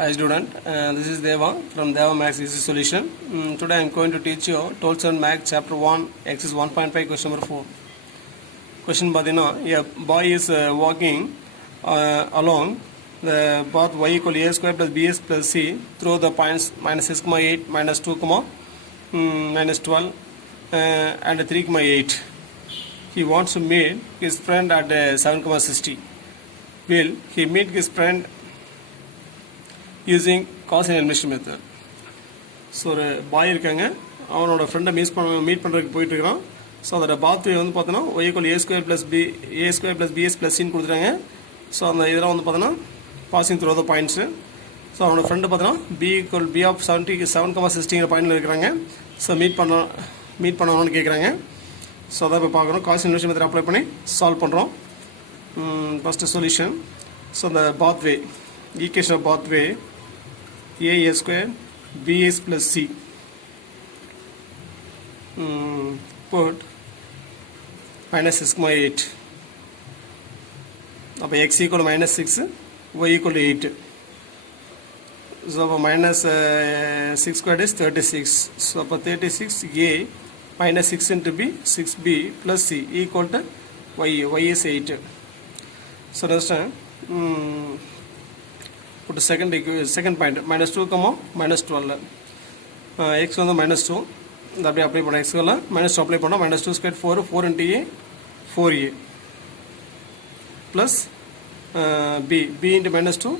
Hi student, this is Deva from Deva Max Easy Solution. Today I am going to teach you 12th and Max chapter 1 exercise 1.5 question number 4. Question பாத்தீங்கன்னா a boy is walking along the path y equal a square plus bs plus c through the points minus 6,8 minus 2, minus 12 and 3,8. He wants to meet his friend at 7,60. Will he meet his friend using cos and elimination method? So ஒரு பாய் இருக்காங்க, அவனோட ஃப்ரெண்டை meet பண்ணுறதுக்கு போயிட்டு இருக்கிறான். So அதோட pathway வந்து பார்த்தோன்னா Y equal a square plus PS plus சின்னு கொடுத்துட்டாங்க. ஸோ அந்த இதெல்லாம் வந்து பார்த்தோன்னா passing through the points. So அவனோட ஃப்ரெண்டு பார்த்தோன்னா பி ஆஃப் 7,60 பாயிண்டில் இருக்கிறாங்க. ஸோ மீட் பண்ணணும்னு கேட்குறாங்க. ஸோ அதான் இப்போ பார்க்குறோம். காஸ் இன்வெர்ஷன் மெத்தட் அப்ளை பண்ணி சால்வ் பண்ணுறோம். First solution. ஸோ அந்த pathway equation of pathway a square bs plus c, put minus 6,8. அப்போ x equal to minus 6, y equal to 8. So minus 6 squared is 36. So அப்போ 36a minus 6 into b 6b plus c equal to y is 8. So next time put the second point minus 2, minus 12. X வந்து minus 2. இந்த அப்படியே apply பண்ண x minus 2 apply பண்ணோம். minus 2 squared 4 into a 4a plus b into minus 2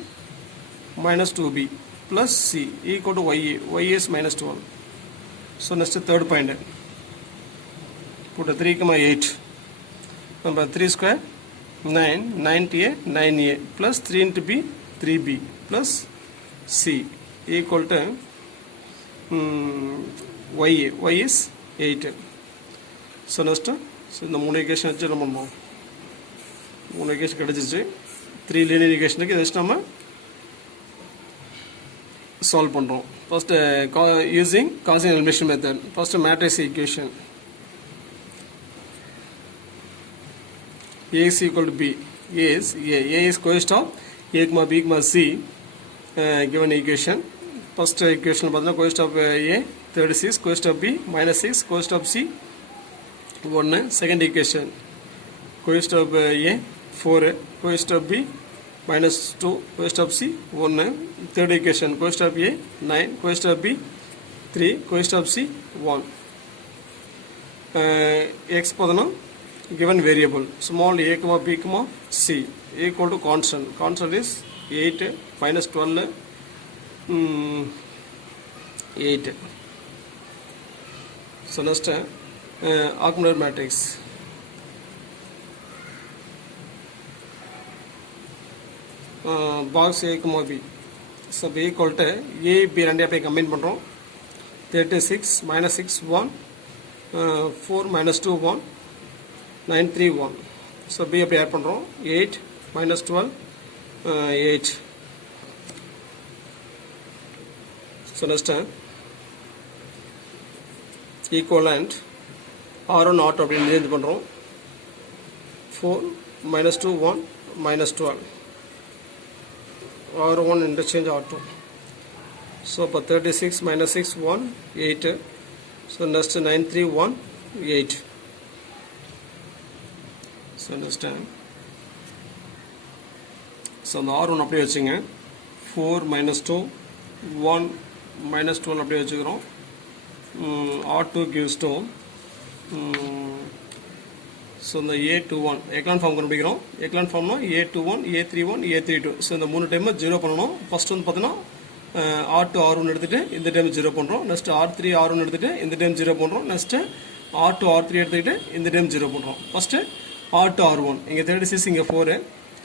minus 2b plus c equal to y is minus 12. So next third point put a 3,8. Number 3 square 9 into a 9a plus 3 into b 3b plus c equal to y is 8. So next இந்த மூணு equation வச்சு நம்ம பண்ணுவோம். மூணு equation கிடச்சிருச்சு. 3 linear ஈக்குவேஷனுக்கு இதை வச்சு நம்ம சால்வ் பண்ணுறோம். First using Gauss and elimination method. First matrix equation a is equal to b. A is coefficient of a, b, c given equation. First equation பார்த்தீங்கன்னா coefficient of a 36, coefficient of b minus 6, coefficient of c 1. Second equation coefficient of a 4, coefficient of b minus 2, coefficient of c 1. Third equation coefficient of a 9, coefficient of b 3, coefficient of c 1. X பார்த்தீங்கன்னா given variable small a, b, c equal to constant is 8 minus 12 8. So next augmented matrix box a, b. So b equal to a, b ரெண்டே அப்படியே combine பண்ணுறோம். 36 minus 6 1 4 minus 2 1 9 3 1. So b அப்படி add பண்ணுறோம். 8 minus 12 8. So next equivalent R1 R2 அப்படின்னு இது பண்ணுறோம். 4 minus 2 1 minus 12 R1 interchange R2. So இப்போ 36 minus 6 1 8. So next 9 3 1 8. So understand. So அந்த R1 அப்படியே வச்சுங்க. 4 minus 2 1 minus 12 அப்படியே வச்சுக்கிறோம். R2 gives 2. ஸோ இந்த A21 எக்லான் ஃபார்ம் கண்டுபிடிக்கிறோம். எக்லான் ஃபார்ம்னா A21 A31 A32. ஸோ இந்த 3 டைம் 0 பண்ணணும். ஃபர்ஸ்ட் வந்து பார்த்தீங்கன்னா R2 R1 எடுத்துகிட்டு இந்த டைம் 0 பண்ணுறோம். நெக்ஸ்ட் R3 R1 எடுத்துகிட்டு இந்த டைம் 0 பண்ணுறோம். நெக்ஸ்ட்டு R2 R3 எடுத்துக்கிட்டு இந்த டைம் 0 பண்ணுறோம். ஃபஸ்ட்டு R2 R1 இங்கே 36 இங்கே 4.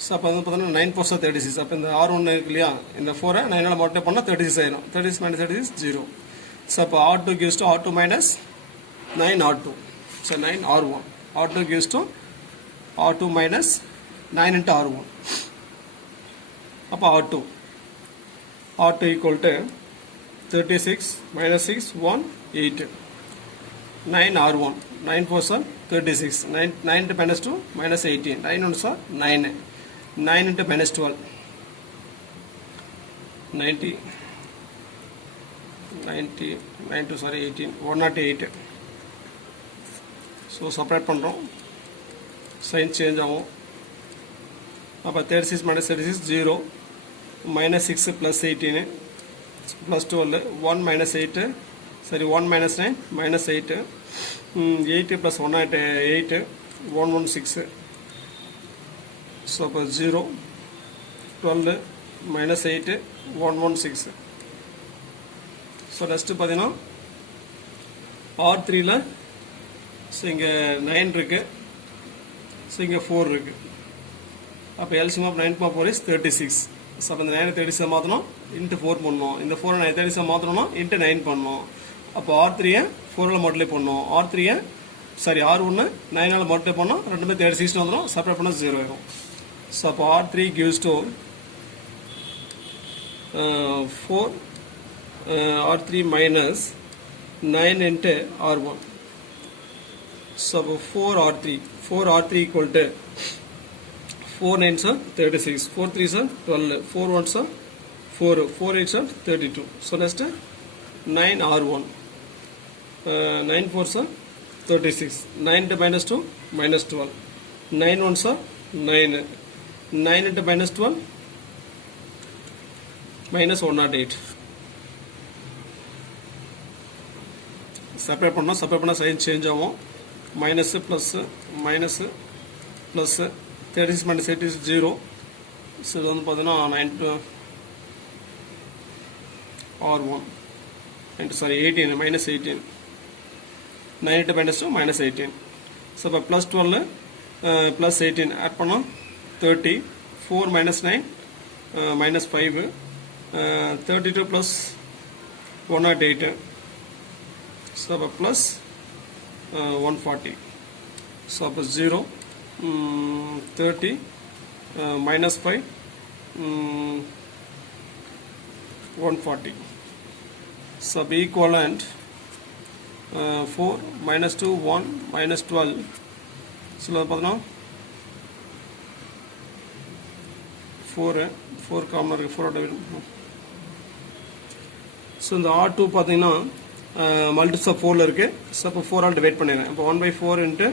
ஸோ அப்போ வந்து பார்த்தீங்கன்னா 9 4 36. அப்போ இந்த R1 இருக்கு இல்லையா, இந்த 4 9 மட்டும் பண்ணால் 36 ஆயிடும். 36 minus 36 0. ஸோ அப்போ R2 gives to R2 minus 9 R2. So 9 R1. R2 gives to R2 minus 9 into R1. அப்போ R2 equal to 36 minus 6 1 8 9 R1. 9 4 are 36. 9 into minus 2 minus 18. 9 1 are 9. 9 into minus 12 90 90 9 sorry 18 108. So separate பண்ணுறோம், sign change ஆகும். அப்போ 36 minus 36 0, minus 6 plus 18 plus 12, 1 minus 8 sorry 1 minus 9 minus 8, 8 plus 1 8 116. So அப்போ 0 12 minus 8 116. So next பார்த்தீங்கன்னா R3ல் so இங்கே 9 இருக்குது, so இங்கே 4 இருக்குது. அப்போ LCM of 9.4 is 36. ஸோ அப்போ இந்த 9 36 மாற்றணும், இன்ட்டு 4 பண்ணணும். இந்த 4 36 மாற்றணும்னா இன்ட்டு 9 பண்ணணும். அப்போ R3 4ஆல் மல்டிப்ளை பண்ணணும், R3 சாரி R1 9ஆல் மல்டிப்ளை பண்ணோம், ரெண்டுமே 36 வந்துடும், செப்பரேட் பண்ணால் 0 ஆகும். ஸோ அப்போ R3 gives to 4 R3 minus 9 into R1. So 4 R3 equal to 4 9s are 36, 4 3s are 12, 4 1s are 4, 4 8s are 32. So next 9 R1, 9 4s are 36, 9 into minus 2 minus 12, 9 1s are 9, 9 into minus 12 minus 108. Separate பண்ணால் sign change ஆகும். Minus plus minus plus 36 minus 8 is 0. So இது வந்து பார்த்தீங்கன்னா 9 R1 into sorry 18 minus 18, 9 into minus 2 minus 18. So இப்போ plus 12 plus 18 add பண்ணோம் 30, 4 minus 9 minus 5, 32 plus 108. So அப்போ plus 140. So அப்போ 0 30 minus 5 140. So be equivalent 4 minus 2 1 minus 12. So பார்த்தோம்னா 4 காமனாக இருக்குது, 4 டிவைட். ஸோ இந்த R2 பார்த்தீங்கன்னா மல்டிப்ஸ் ஆஃப் 4ல் இருக்குது. ஸோ அப்போ 4ஆல் டிவைட் பண்ணிடுறேன். இப்போ 1/4 into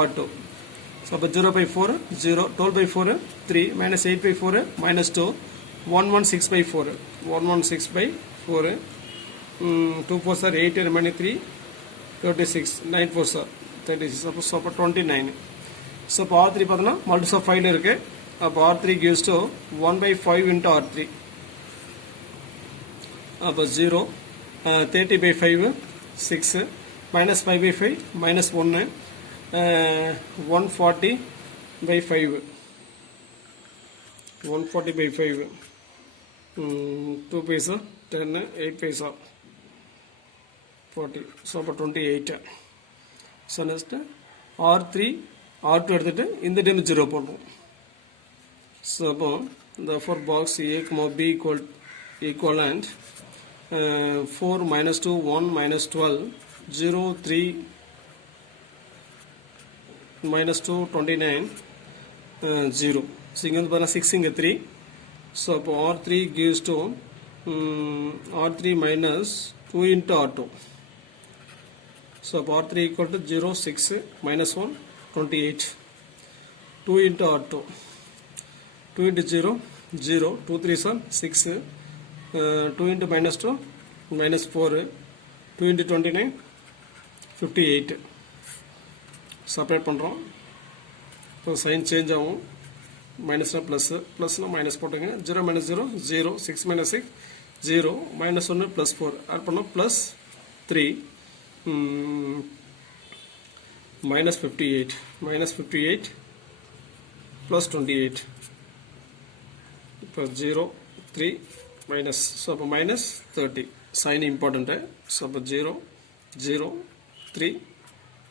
R2. ஸோ அப்போ 0/4 0, 12/4 3, minus 8/4 minus 2, 116/4, 116/4, 2 4s are 8, remaining 3, 26, 9 4s are 36. So அப்போ 29. ஸோ இப்போ R3 பார்த்தோன்னா மல்டிப்ஸ் ஆஃப் 5ல் இருக்குது. அப்போ R3 gives to 1/5 into R3. அப்போ 0, 30/5 6, minus 5/5 minus 1, 140/5, 140/5, 2 paisa 10, 8 paisa 40. So அப்போ 28. ஸோ நெக்ஸ்ட்டு R3 R2 எடுத்துகிட்டு இந்த டைம் 0 போடுறோம். ஸோ அப்போ இந்த four box A, B equivalent 4 minus 2 1 minus 12 0 3 minus 2 29 0. So இங்கே வந்து பார்த்தீங்கன்னா 6 இங்கே 3. ஸோ அப்போ R3 gives to R3 minus 2 into R2. So அப்போ R3 equal to 0 6 minus 1 28, 2 into R2, 2 into 0 0, 2 3s are 6, 2 into minus 2 minus 4, 2 into 29 58. Separate பண்ணுறோம். இப்போ sign change ஆகும். மைனஸ்னால் plus, ப்ளஸ்னால் minus போட்டுங்க. 0 minus 0 0, 6 minus 6 0, minus 1 plus 4 add பண்ணோம் plus 3, minus 58 plus 28. இப்போ 0 3 minus, so அப்போ minus 30. Sign important. So அப்போ 0 0 3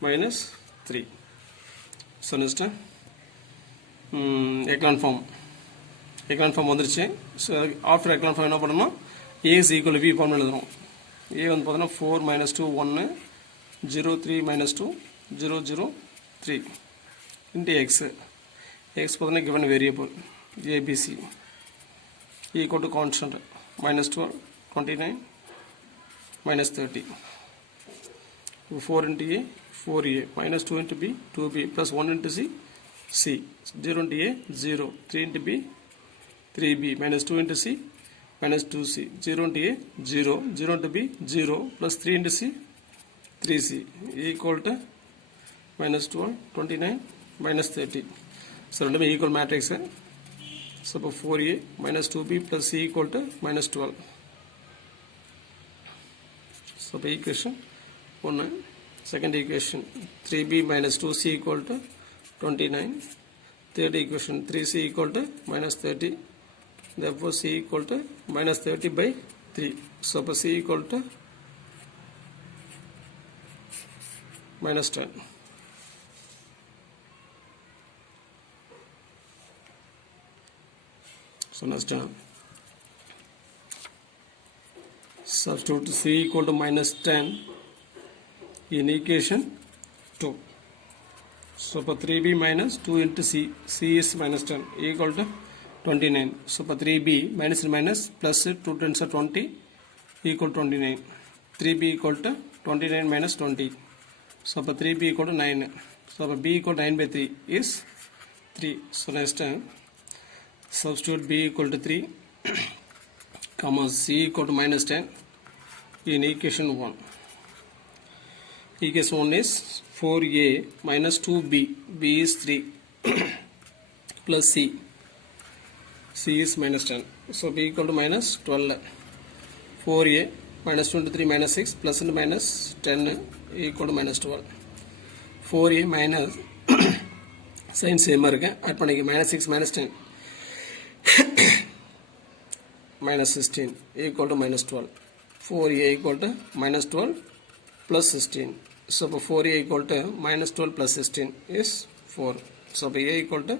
minus 3. So next echelon form வந்துருச்சு. So after echelon form என்ன பண்ணணும்னா A is equal to V form எழுதுறோம். A வந்து பார்த்தோன்னா 4 minus 2 1, 0 3 minus 2 0 0 3 into X. X பார்த்தோன்னா given variable ABC. equal to constant minus 12, 29, minus 30. 4 into A, 4A, minus 2 into B, 2B, plus 1 into C, C. 0 into A, 0. 3 into B, 3B, minus 2 into C, minus 2C. 0 into A, 0. 0 into B, 0, plus 3 into C, 3C, equal to minus 12, 29, minus 30. So, ரெண்டுமே equal matrix. So, 4A minus 2B plus C equal to minus 12. So, equation 1. Second equation 3B minus 2C equal to 29. Third equation 3C equal to minus 30. Therefore, C equal to minus 30 by 3. So, C equal to minus 10. So, next time substitute C equal to minus 10 in equation 2. So, for 3B minus 2 into C, C is minus 10 equal to 29. So, for 3B minus minus plus 2 tens are 20 equal to 29. 3B equal to 29 minus 20. So, for 3B equal to 9. So, for B equal to 9 by 3 is 3. So, next time substitute B equal to 3, comma C equal to minus 10 in equation 1. Equation 1 is 4A minus 2B, B is 3 plus C, C is minus 10. So, B equal to minus 12. 4A minus 2 into 3 minus 6 plus into minus 10 equal to minus 12. 4A minus sign same add பண்ணிக்க minus 6 minus 10 minus 16 equal to minus 12. 4A equal to minus 12 plus 16. So, 4A equal to minus 12 plus 16 is 4. So, A equal to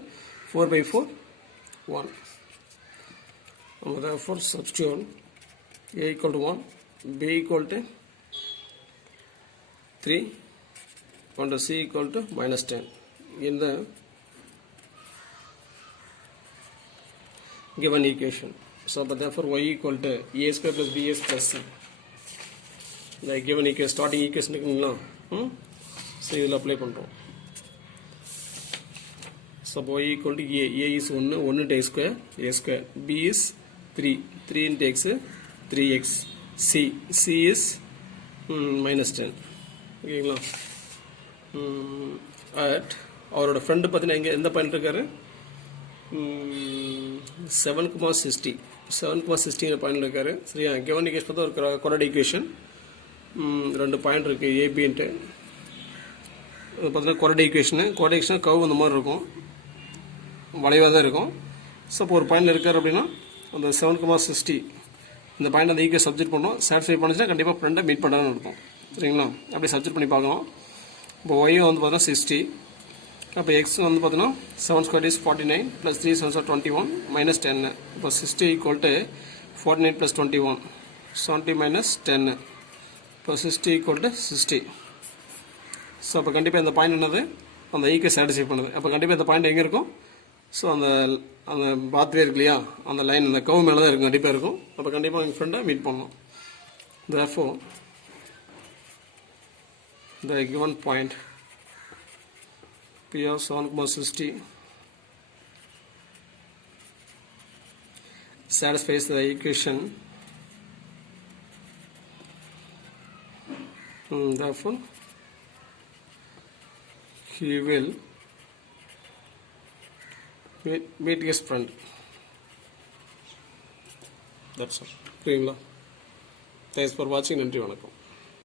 4 by 4, 1. And therefore, substitute A equal to 1, B equal to 3, and C equal to minus 10. In the given equation. So, but therefore, y equal to a square plus bs plus c. The given equation, starting equation, so you will apply control. So, y equal to a is 1 into a square, b is 3 into x, 3x, c is minus 10. Okay, at our friend pathina inga endha point irukkaru 7,60 point இருக்காரு. சரியா, given equation பார்த்தா ஒரு கொரட் equation, 2 point இருக்குது ஏபின்ட்டு. பார்த்தீங்கன்னா கொரட் equation curve இந்த மாதிரி இருக்கும், வளைவாக தான் இருக்கும். ஸோ இப்போ ஒரு பாயிண்ட் இருக்கார் அப்படின்னா அந்த 7,60 இந்த பாயிண்ட் அந்த ஈக்குவேஷன் சப்ஜெக்ட் பண்ணோம். சாட்டிஸ்ஃபை பண்ணிச்சுன்னா கண்டிப்பாக ஃப்ரெண்டை மீட் பண்ணுறான்னு இருக்கும். சரிங்களா, அப்படி சப்ஜெக்ட் பண்ணி பார்க்கலாம். இப்போ ஒய் வந்து பார்த்தீங்கன்னா 60. அப்போ எக்ஸ் வந்து பார்த்தீங்கன்னா 7 squared is 49 plus 3 7s are 21 minus 10. இப்போ 60 equal to 49 plus 21, 70 minus 10. இப்போ 60 equal to 60. ஸோ அப்போ கண்டிப்பாக இந்த பாயிண்ட் என்னது, அந்த ஈக்குவேஷன் சாட்டிஸ்ஃபை பண்ணுது. அப்போ கண்டிப்பாக இந்த பாயிண்ட் எங்கே இருக்கும், ஸோ அந்த பாத்வே இருக்கு இல்லையா, அந்த லைன் அந்த கர்வ் மேலே தான் இருக்கும், கண்டிப்பாக இருக்கும். அப்போ கண்டிப்பாக எங்கள் ஃப்ரெண்டை மீட் பண்ணணும். therefore the given point P of 7,60 satisfies the equation. Therefore, he will meet his friend. That's all. Thanks for watching. நன்றி, வணக்கம்.